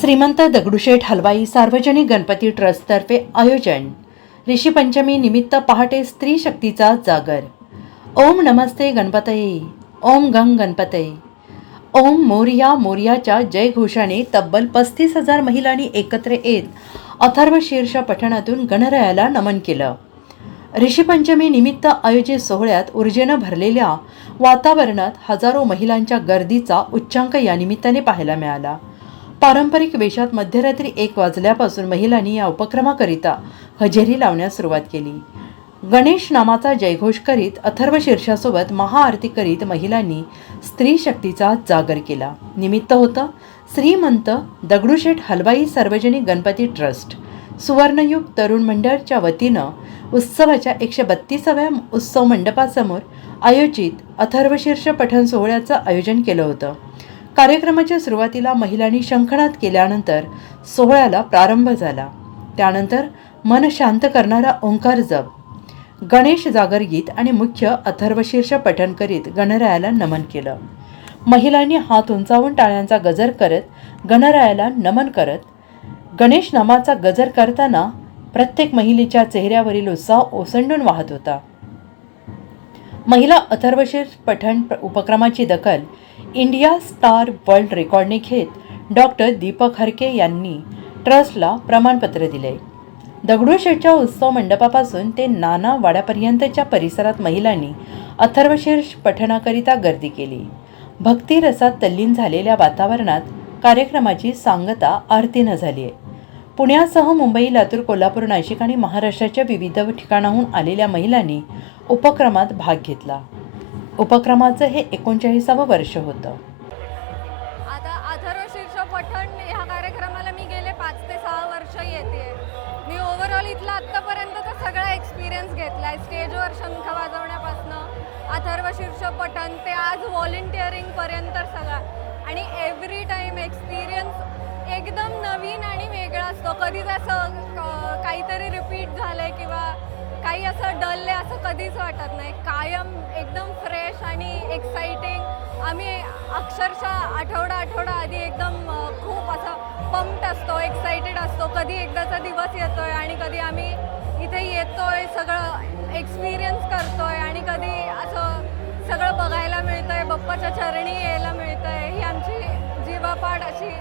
श्रीमंत दगडूशेठ हलवाई सार्वजनिक गणपती ट्रस्टतर्फे आयोजन. ऋषीपंचमी निमित्त पहाटे स्त्री शक्तीचा जागर. ओम नमस्ते गणपतये. ओम गंग गणपतये. ओम मोरिया मोर्याच्या जयघोषाने तब्बल पस्तीस हजार महिलांनी एकत्र येत अथर्व शीर्ष पठणातून गणरायाला नमन केलं. ऋषीपंचमी निमित्त आयोजित सोहळ्यात ऊर्जेनं भरलेल्या वातावरणात हजारो महिलांच्या गर्दीचा उच्चांक या निमित्ताने पाहायला मिळाला. पारंपरिक वेशात मध्यरात्री एक वाजल्यापासून महिलांनी या उपक्रमाकरिता हजेरी लावण्यास सुरुवात केली. गणेश नामाचा जयघोष करीत अथर्व शीर्षासोबत महाआरती करीत महिलांनी स्त्री शक्तीचा जागर केला. निमित्त होतं श्रीमंत दगडूशेठ हलवाई सार्वजनिक गणपती ट्रस्ट. सुवर्णयुग तरुण मंडळच्या वतीनं उत्सवाच्या एकशे बत्तीसाव्या उत्सव मंडपासमोर आयोजित अथर्वशीर्ष पठण सोहळ्याचं आयोजन केलं होतं. कार्यक्रमाच्या सुरुवातीला महिलांनी शंखनाद केल्यानंतर सोहळ्याला प्रारंभ झाला. त्यानंतर मन शांत करणारा ओंकार जप गणेश जागर गीत आणि मुख्य अथर्वशीर्ष पठण करीत गणरायाला नमन केलं. महिलांनी हात उंचावून टाळ्यांचा गजर करत गणरायाला नमन करत गणेश नामाचा गजर करताना प्रत्येक महिलेच्या चेहऱ्यावरील उत्साह ओसंडून वाहत होता. महिला अथर्वशीर्ष पठण उपक्रमाची दखल इंडिया स्टार वर्ल्ड रेकॉर्डने घेत डॉक्टर दीपक हरके यांनी ट्रस्टला प्रमाणपत्र दिले. दगडूशेठच्या उत्सव मंडपापासून ते नाना वाड्यापर्यंतच्या परिसरात महिलांनी अथर्वशीर्ष पठणाकरिता गर्दी केली. भक्तिरसात तल्लीन झालेल्या वातावरणात कार्यक्रमाची सांगता आरतीनं झाली आहे. पुण्यासह मुंबई लातूर कोल्हापूर नाशिक आणि महाराष्ट्राच्या विविध ठिकाणाहून आलेल्या महिलांनी उपक्रमात भाग घेतला. उपक्रमाचं हे एकोणचाळीसावं वर्ष होतं. आता अथर्व शीर्ष पठण ह्या कार्यक्रमाला मी गेले पाच ते सहा वर्ष येते. मी ओव्हरऑल इथला आत्तापर्यंतचा सगळा एक्सपिरियन्स घेतला आहे स्टेजवर शंख वाजवण्यापासनं अथर्व शीर्ष पठण ते आज व्हॉलेंटिअरिंगपर्यंत सगळा. आणि एव्हरी टाईम एक्सपिरियन्स एकदम नवीन आणि वेगळा असतो. कधीच असं काहीतरी रिपीट झालं आहे किंवा असं असं कधीच वाटत नाही. कायम एकदम फ्रेश आणि एक्साइटिंग आम्ही अक्षरशः आठवडा आठवडा आधी एकदम खूप असं पंप्ट असतो एक्साइटेड असतो. कधी एकदाचा दिवस येतोय आणि कधी आम्ही इथे येतोय सगळं एक्सपिरियन्स करतोय आणि कधी असं सगळं बघायला मिळतंय बप्पाच्या चरणी यायला मिळतंय. ही आमची जीवापाड अशी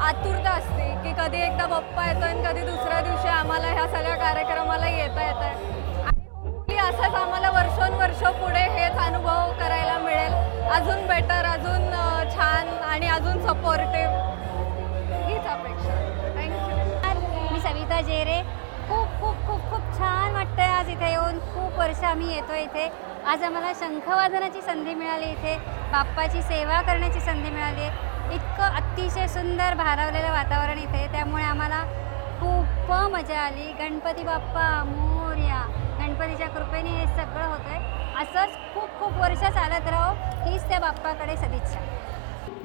आतुरता असते की कधी एकदा बप्पा येतोय आणि कधी सपोर्टिव्ह हीच अपेक्षा. थँक्यू मी सविता जेरे. खूप खूप खूप खूप छान वाटतंय आज इथे येऊन. खूप वर्ष आम्ही येतो इथे. आज आम्हाला शंखवादनाची संधी मिळाली इथे. बाप्पाची सेवा करण्याची संधी मिळाली. आहे इतकं अतिशय सुंदर भारावलेलं वातावरण इथे. त्यामुळे आम्हाला खूप मजा आली. गणपती बाप्पा मोर्या. गणपतीच्या कृपेने हे सगळं होतं आहे असंच खूप खूप वर्ष चालत राहो. हीच त्या बाप्पाकडे सदिच्छा.